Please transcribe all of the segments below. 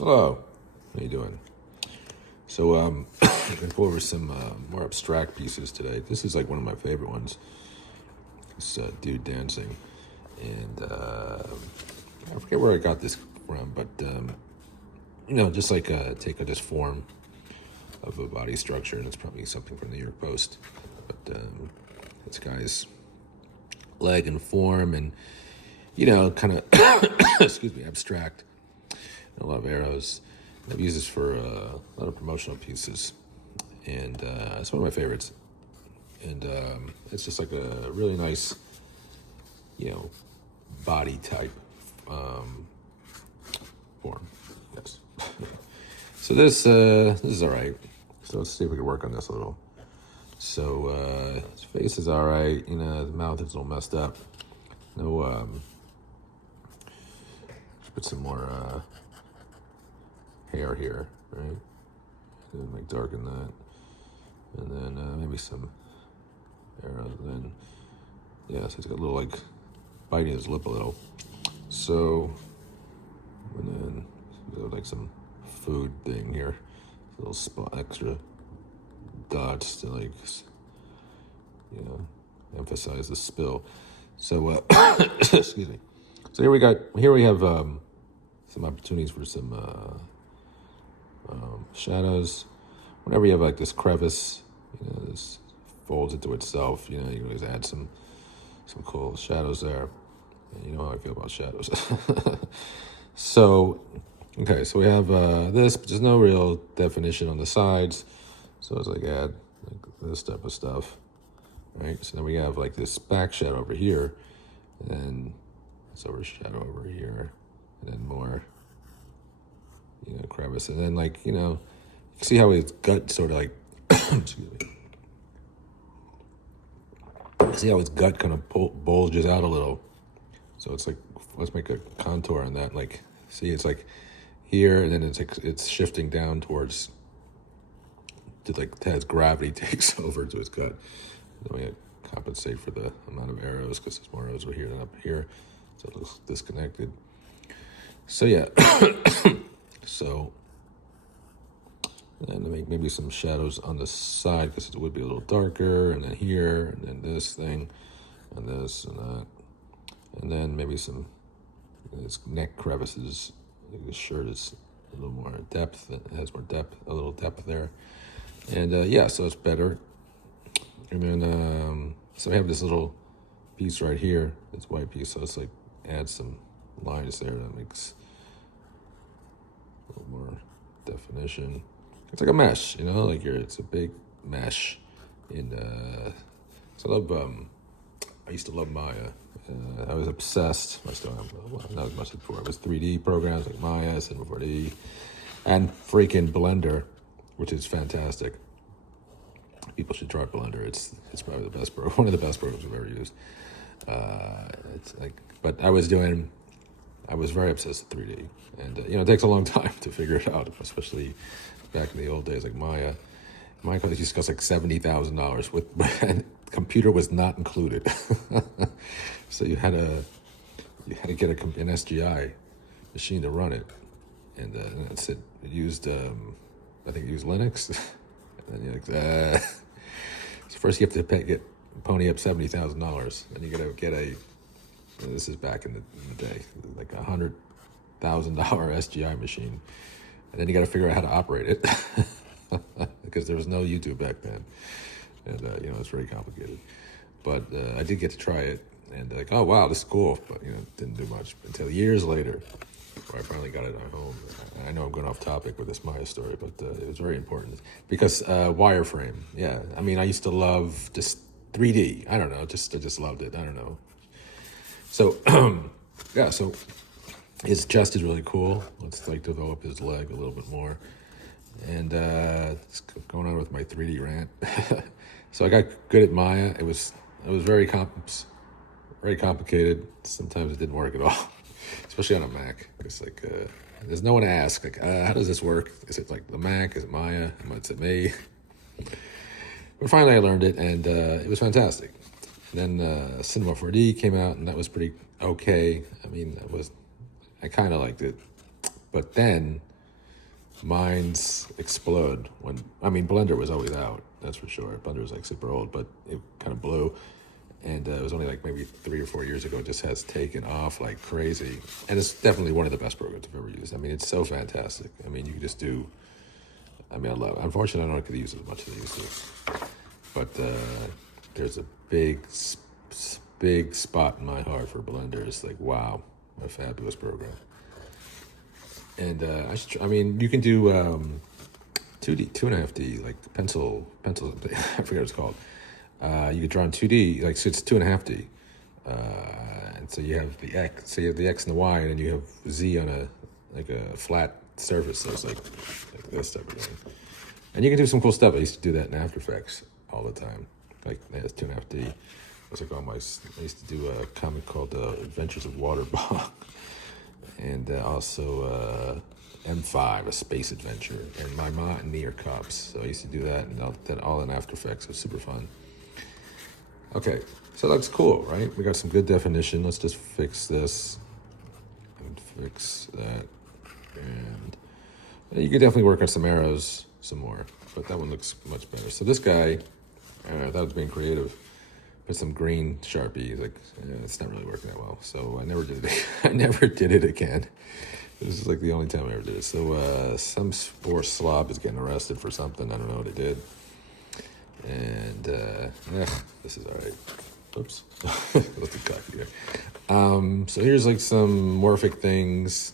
Hello, how you doing? So, I'm going to go over some more abstract pieces today. This is like one of my favorite ones. This dude dancing, and I forget where I got this from, but just like take this form of a body structure, and it's probably something from the New York Post. But this guy's leg and form, and kind of excuse me, abstract. A lot of arrows. I've used this for a lot of promotional pieces, and it's one of my favorites. And it's just like a really nice, body type form. Yes. So this is all right. So let's see if we can work on this a little. So his face is all right. The mouth is a little messed up. No. Let's put some more hair here, right? And like darken that, and then maybe some arrows. Then yeah, so he's got a little like biting his lip a little. So and then like some food thing here, a little spot, extra dots to like emphasize the spill. So excuse me. So here we have some opportunities for some shadows. Whenever you have like this crevice, this folds into itself. You can always add some cool shadows there. And you know how I feel about shadows. So, okay, so we have this, but there's no real definition on the sides. So it's like add like this type of stuff, right? So then we have like this back shadow over here, and then this shadow over here, and then more. Crevice, and then like you see how his gut sort of like excuse me. See how his gut kind of bulges out a little. So it's like let's make a contour on that. Like see, it's like here, and then it's shifting down towards as gravity takes over to his gut. Then we compensate for the amount of arrows because there's more arrows over here than up here, so it looks disconnected. So yeah. So, and make maybe some shadows on the side because it would be a little darker, and then here, and then this thing, and this, and that, and then maybe some his neck crevices. His shirt is a little more depth. It has more depth, a little depth there, and so it's better. And then so I have this little piece right here, this white piece. So it's like add some lines there that makes a little more definition. It's like a mesh, like it's a big mesh. So I love. I used to love Maya. I was obsessed. I still am. Well, not as much as before. It was 3D programs like Maya, Cinema 4D, and freaking Blender, which is fantastic. People should try Blender. It's probably the best one of the best programs I've ever used. It's like, but I was very obsessed with 3D, and it takes a long time to figure it out, especially back in the old days, like Maya. Maya used to cost like $70,000 and computer was not included. So you had to get an SGI machine to run it, and that's it. It used I think it used Linux, and then so first you have to pony up $70,000, then you gotta get a. This is back in the day, like $100,000 SGI machine, and then you got to figure out how to operate it because there was no YouTube back then, and it's very complicated. But I did get to try it, and like, oh wow, this is cool, but didn't do much until years later, where I finally got it at home. I know I'm going off topic with this Maya story, but it was very important because wireframe. Yeah, I mean, I used to love just 3D. I don't know, I just loved it. I don't know. So, so his chest is really cool. Let's like develop his leg a little bit more. And it's going on with my 3D rant. So I got good at Maya. It was very complicated. Sometimes it didn't work at all, especially on a Mac. It's like there's no one to ask. Like, how does this work? Is it like the Mac? Is it Maya? Is it me? But finally, I learned it, and it was fantastic. And then Cinema 4D came out, and that was pretty okay. I mean, I kind of liked it. But then minds explode when, I mean, Blender was always out, that's for sure. Blender was like super old, but it kind of blew. And it was only like maybe 3 or 4 years ago. It just has taken off like crazy. And it's definitely one of the best programs I've ever used. I mean, it's so fantastic. I mean, you can just do, I mean, I love it. Unfortunately, I don't get to use it as much as I used to. But there's a big spot in my heart for Blender. It's like, wow, what a fabulous program. And I mean, you can do 2D, 2.5D, like pencil, I forget what it's called. You could draw in 2D, like, so it's 2.5D. And so you have the X, so you have the X and the Y, and then you have Z on a flat surface, so it's like this type of thing. And you can do some cool stuff. I used to do that in After Effects all the time. Like, it's 2.5D. It's like I used to do a comic called Adventures of Waterbog. And also M5, a space adventure, and My Ma and Near Cops. So I used to do that, and then all in After Effects. It was super fun. Okay, so that looks cool, right? We got some good definition. Let's just fix this and fix that. And you could definitely work on some arrows some more, but that one looks much better. So this guy, that was being creative. Put some green Sharpie. Like, it's not really working that well. So I never did it. I never did it again. This is like the only time I ever did it. So some poor slob is getting arrested for something. I don't know what he did. And this is all right. Oops. Let's be cocky here. So here's like some morphic things.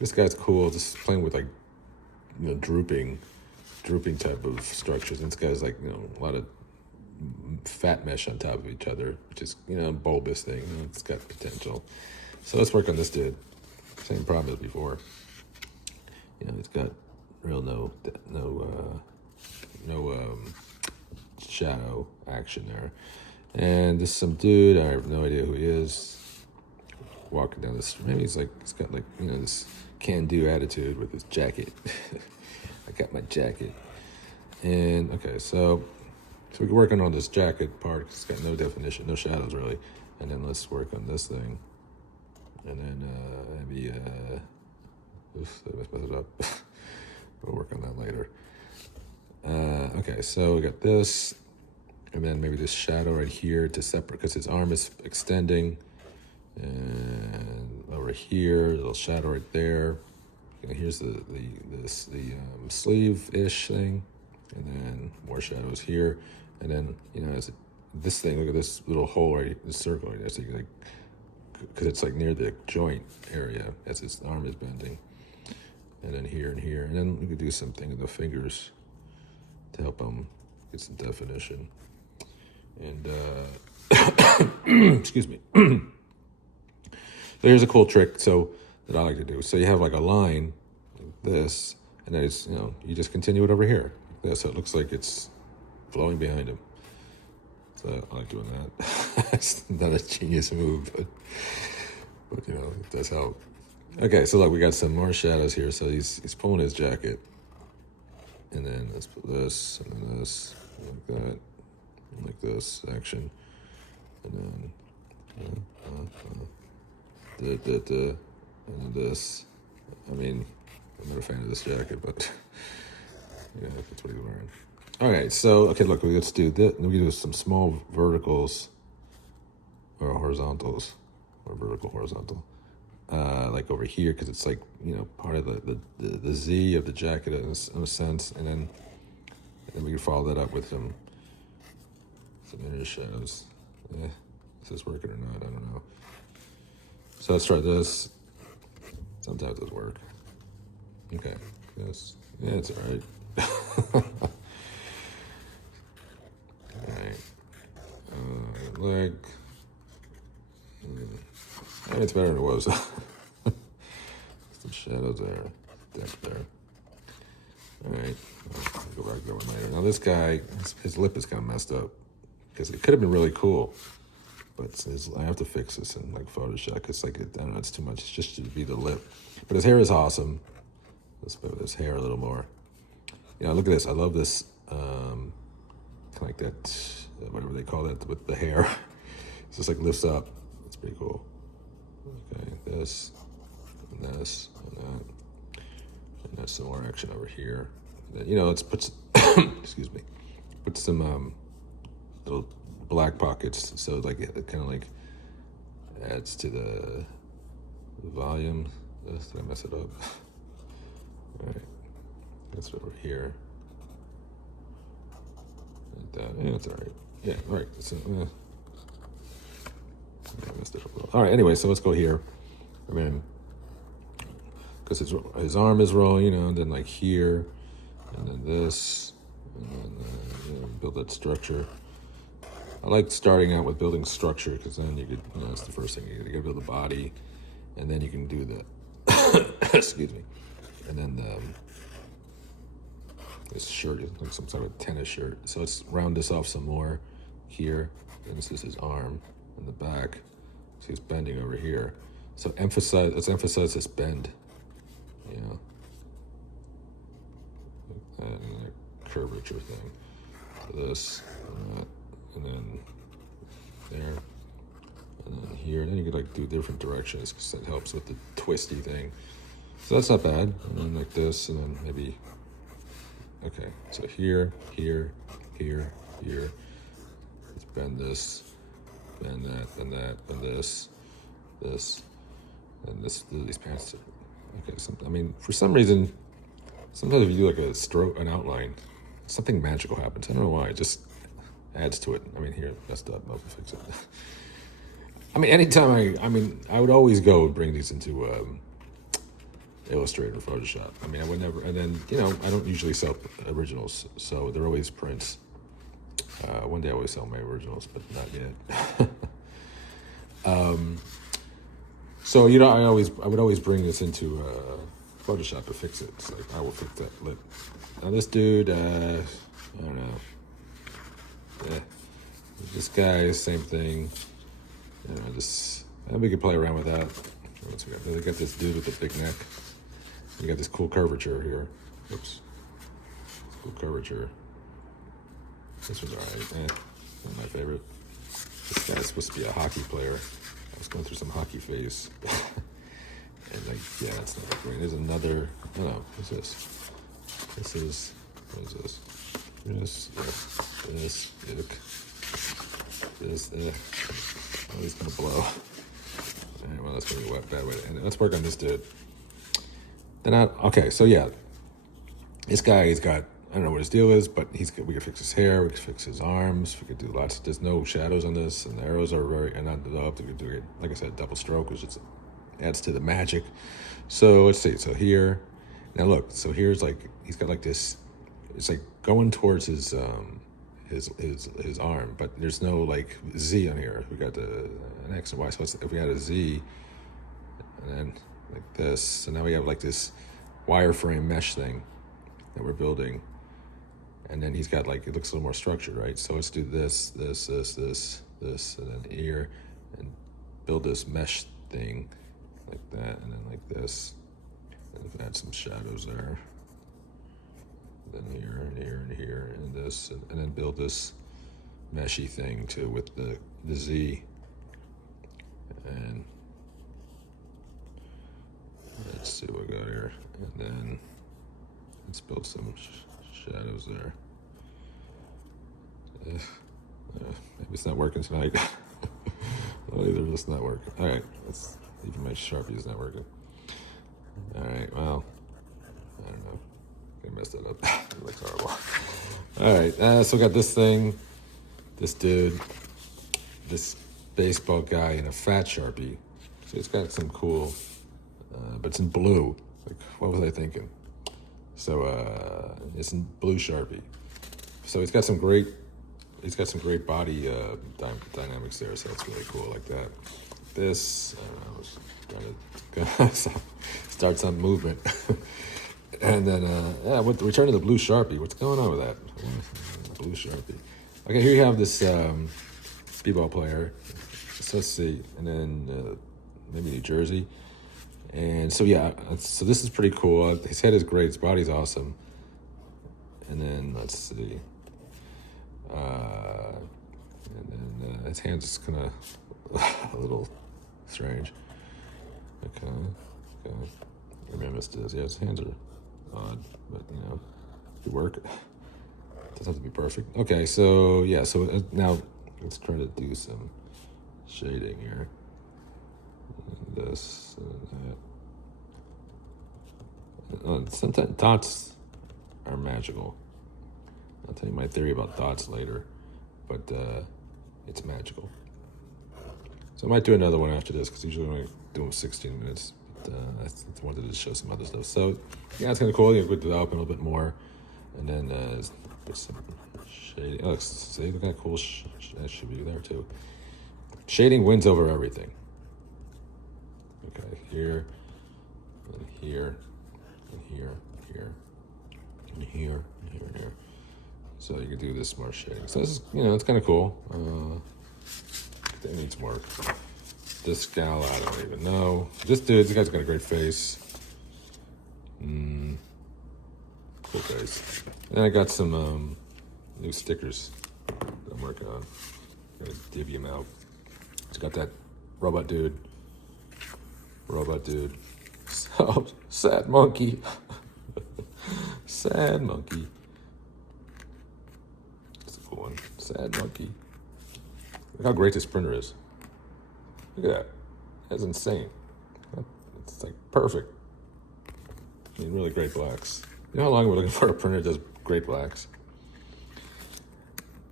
This guy's cool. Just playing with like, drooping type of structures. And this guy's like, a lot of fat mesh on top of each other, which is, bulbous thing. It's got potential. So let's work on this dude. Same problem as before. It's got real no shadow action there. And this is some dude, I have no idea who he is, walking down the street. Maybe he's got like, this can-do attitude with his jacket. I got my jacket. And, okay, so we're working on this jacket part. It's got no definition, no shadows really. And then let's work on this thing. And then maybe, oops, I messed it up. We'll work on that later. Okay, so we got this. And then maybe this shadow right here to separate, because his arm is extending. And over here, a little shadow right there. Here's the sleeve-ish thing. And then more shadows here. And then, this thing, look at this little hole right, this circle right there. So you can, because it's like near the joint area as his arm is bending. And then here and here. And then we could do something with the fingers to help him get some definition. And, excuse me. So here's a cool trick that I like to do. So you have like a line like this, and then it's, you just continue it over here. Like this, so it looks like it's flowing behind him. So I like doing that. It's not a genius move, but it does help. Okay, so look, we got some more shadows here. So he's pulling his jacket. And then let's put this, and then this, like that, and like this action. And then, and then this. I mean, I'm not a fan of this jacket, but that's what he's wearing. All right, so, okay, look, let's do this. We do some small verticals or horizontals, or vertical horizontal. Like over here, because it's like, part of the Z of the jacket in a sense. And then we can follow that up with some inner shadows. Is this working or not? I don't know. So let's try this. Sometimes it does work. Okay. This. Yeah, it's all right. All right. Leg. I mean, it's better than it was. Some shadows there. Depth there. All right. I'll go back to that one later. Now this guy, his lip is kind of messed up. Because it could have been really cool. But I have to fix this in like Photoshop. Because I don't know, it's too much. It's just to be the lip. But his hair is awesome. Let's play with his hair a little more. Look at this. I love this, kind of like that, whatever they call it, with the hair. It's just like lifts up. It's pretty cool. Okay, this, and this, and that, and That's some more action over here. Then, let's put excuse me, put some little black pockets, so like it kind of like adds to the volume. Did I mess it up? All right, that's over here. Like that. Yeah, that's all right. Yeah, all right. So, yeah, I messed it up a little. All right. Anyway, so let's go here. I mean, because his arm is rolling, and then like here, and then this, and then build that structure. I like starting out with building structure, because then you could, that's the first thing you gotta build the body, and then you can do the excuse me, and then this shirt is like some sort of tennis shirt. So let's round this off some more here. And this is his arm in the back. So he's bending over here. So let's emphasize this bend. And a curvature thing. So this, and that, and then there, and then here. And then you could like do different directions, because that helps with the twisty thing. So that's not bad. And then like this, and then maybe, okay. So here, here, here, here. Let's bend this, bend that, bend that, bend this, and these pants. Okay, I mean, for some reason, sometimes if you do like a stroke, an outline, something magical happens. I don't know why. It just adds to it. I mean, here, messed up. I'll fix it. I mean, anytime I would always go and bring these into Illustrator or Photoshop. I mean, I would never. And then I don't usually sell originals, so they're always prints. One day I always sell my originals, but not yet. So I would always bring this into Photoshop to fix it. It's like, I will fix that lip. Now this dude, I don't know. Yeah, this guy, same thing. We could play around with that. What's we got? We got this dude with the big neck. We got this cool curvature here. Oops, cool curvature. This was alright. Not my favorite. This guy's supposed to be a hockey player. I was going through some hockey phase. And that's not great. There's another, what's this? What is this? Oh, he's gonna blow. Alright, well, that's gonna be a bad way to end it. Let's work on this dude. Okay, so yeah. This guy, he's got, I don't know what his deal is, but we could fix his hair, we could fix his arms, we could do lots. There's no shadows on this, and the arrows are and not developed. We could do it, like I said, double stroke, which just adds to the magic. So let's see. So here, now look. So here's like he's got like this. It's like going towards his arm, but there's no like Z on here. We got an X and Y. So if we had a Z, and then like this, so now we have like this wireframe mesh thing that we're building. And then he's got like, it looks a little more structured, right? So let's do this, and then here, and build this mesh thing like that, and then like this. And we can add some shadows there. And then here, and here, and here, and this, and then build this meshy thing too with the Z. And let's see what we got here. And then let's build some shadows there. Maybe it's not working tonight. Either it's not working. All right, even my Sharpie is not working. All right, well, I don't know. I messed it up. It looks horrible. All right, so we got this thing, this dude, this baseball guy, and a fat Sharpie. So it's got some cool, but it's in blue. Like, what was I thinking? So it's in blue Sharpie. So he's got some great body dynamics there. So that's really cool, like that. This, I don't know, I was trying to start some movement. And then, with the return of the blue Sharpie, what's going on with that? Blue Sharpie. Okay, here you have this b-ball player. So let's see, and then maybe New Jersey. And so yeah, so this is pretty cool. His head is great. His body's awesome. And then let's see. And then his hands is kind of a little strange. Okay. Maybe I missed this. Yeah, his hands are odd, but you know, it work. It doesn't have to be perfect. Okay, so yeah, so now let's try to do some shading here. And this and that. Sometimes dots are magical. I'll tell you my theory about dots later, but it's magical. So I might do another one after this because usually I do them 16 minutes. But I wanted to show some other stuff. So yeah, it's kind of cool. You could develop a little bit more, and then put some shading. Oh, see, look how cool that should be there too. Shading wins over everything. Okay, here, and here, and here, here, and here, and here, and here. So you can do this more shading. So this is, you know, it's kind of cool. It needs work. This gal, I don't even know. This dude, this guy's got a great face. Cool face. And I got some new stickers that I'm working on. I'm gonna divvy them out. It's got that robot dude. So, sad monkey. Sad monkey. That's a cool one. Sad monkey. Look how great this printer is. Look at that. That's insane. It's like perfect. I mean, really great blacks. You know how long we're looking for a printer that does great blacks?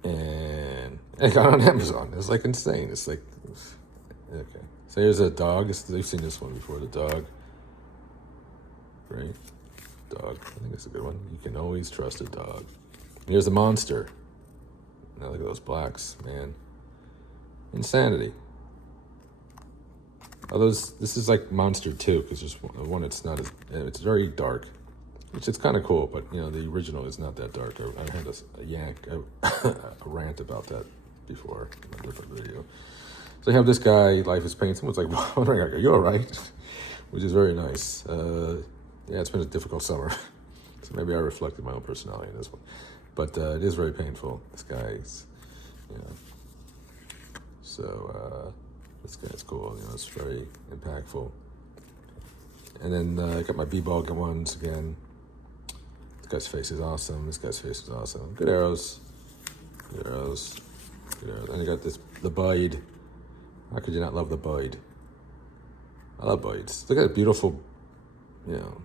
And I got it on Amazon. It's like insane. It's like, okay. So here's a dog. You've seen this one before, the dog. Right? Dog. I think it's a good one. You can always trust a dog. And here's a monster. Now look at those blacks, man. Insanity. Although this is like Monster 2, because there's one that's not as, it's very dark, which is kind of cool, but you know, the original is not that dark. I had a rant about that before in a different video. So you have this guy, Life is Pain. Someone's like, wondering, are you all right? Which is very nice. Yeah, it's been a difficult summer. So maybe I reflected my own personality in this one. But it is very painful. This guy's, you know. So this guy's cool. You know, it's very impactful. And then I got my B-ball ones again. This guy's face is awesome. This guy's face is awesome. Good arrows. Good arrows. Good arrows. And you got the Bide. How could you not love the Bide? I love Bides. Look at that beautiful, you know,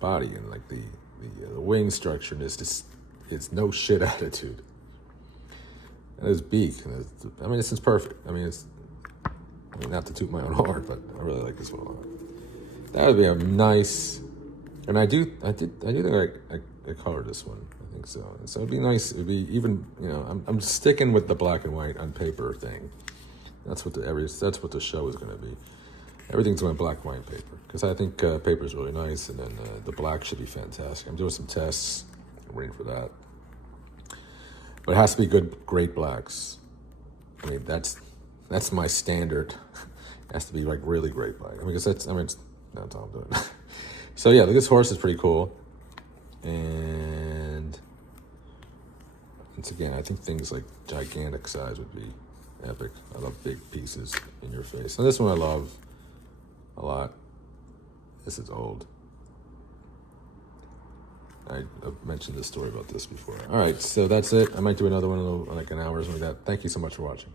body and like the wing structure and it's no shit attitude. And his beak. I mean, this is perfect. I mean, not to toot my own horn, but I really like this one a lot. That would be a nice, and I do think I colored this one. I think so. And so it'd be nice. It'd be even, you know, I'm sticking with the black and white on paper thing. That's what the show is going to be. Everything's going black and white paper because I think paper is really nice, and then the black should be fantastic. I'm doing some tests. I'm waiting for that. But it has to be great blacks. I mean, that's my standard. It has to be like really great black. I mean, because that's all I'm doing. So yeah, this horse is pretty cool. And once again, I think things like gigantic size would be epic. I love big pieces in your face. And this one I love a lot. This is old. I've mentioned this story about this before. All right, so that's it. I might do another one in like an hour or something like that. Thank you so much for watching.